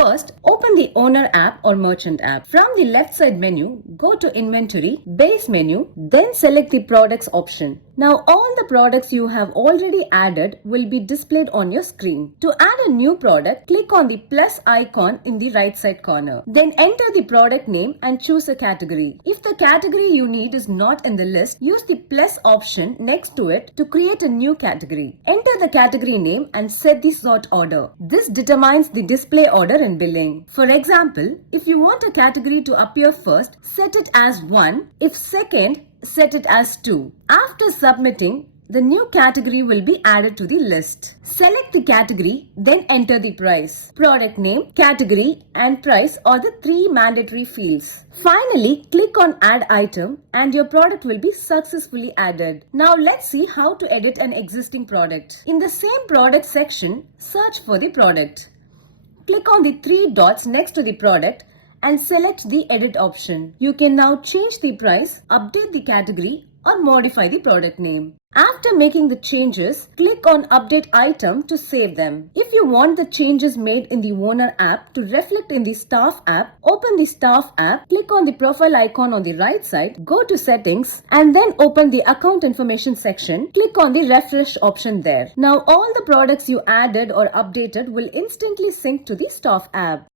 First, open the owner app or merchant app. From the left side menu, go to inventory, base menu, then select the products option. Now all the products you have already added will be displayed on your screen. To add a new product, click on the plus icon in the right side corner. Then enter the product name and choose a category. If the category you need is not in the list, use the plus option next to it to create a new category. Enter the category name and set the sort order. This determines the display order and billing. For example, if you want a category to appear first, set it as 1. If second, set it as 2. After submitting, the new category will be added to the list. Select the category, then enter the price. Product name, category, and price are the 3 mandatory fields. Finally, click on Add Item and your product will be successfully added. Now let's see how to edit an existing product. In the same product section, search for the product. Click on the 3 dots next to the product and select the edit option. You can now change the price, update the category, or modify the product name. After making the changes, click on Update Item to save them. If you want the changes made in the owner app to reflect in the staff app, open the staff app, click on the profile icon on the right side, go to settings, and then open the account information section. Click on the refresh option there. Now all the products you added or updated will instantly sync to the staff app.